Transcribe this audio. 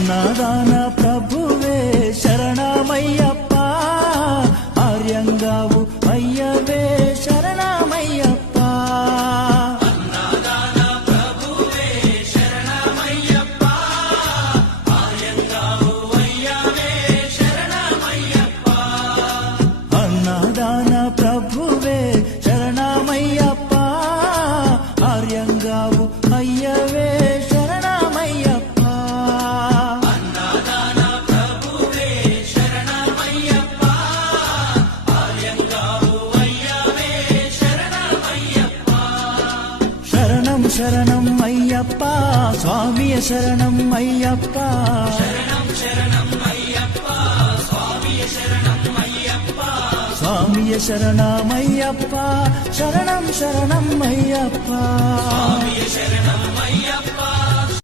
అన్నదాన ప్రభువే శరణమయ్యప్ప, ఆర్యంగావు అయ్యవే శరణమయ్యప్ప. అన్నదాన ప్రభువే శరణమయ్యప్ప, ఆర్యంగావు అయ్యవే శరణమయ్యప్ప. అన్నదాన ప్రభువే శరణమయ్యప్ప, ఆర్యంగావు అయ్యవే శరణమయ్యప్ప. అన్నదాన ప్రభువే శరణమయ్యప్ప, ఆర్యంగావు అయ్యవే శరణమయ్యప్ప. శరణం శరణం అయ్యప్ప, స్వామియ శరణం అయ్యప్ప. శరణం శరణం అయ్యప్ప, స్వామియ శరణం అయ్యప్ప. స్వామియ శరణమయ్యప్ప, శరణం శరణం అయ్యప్ప. స్వామియ శరణం అయ్యప్ప,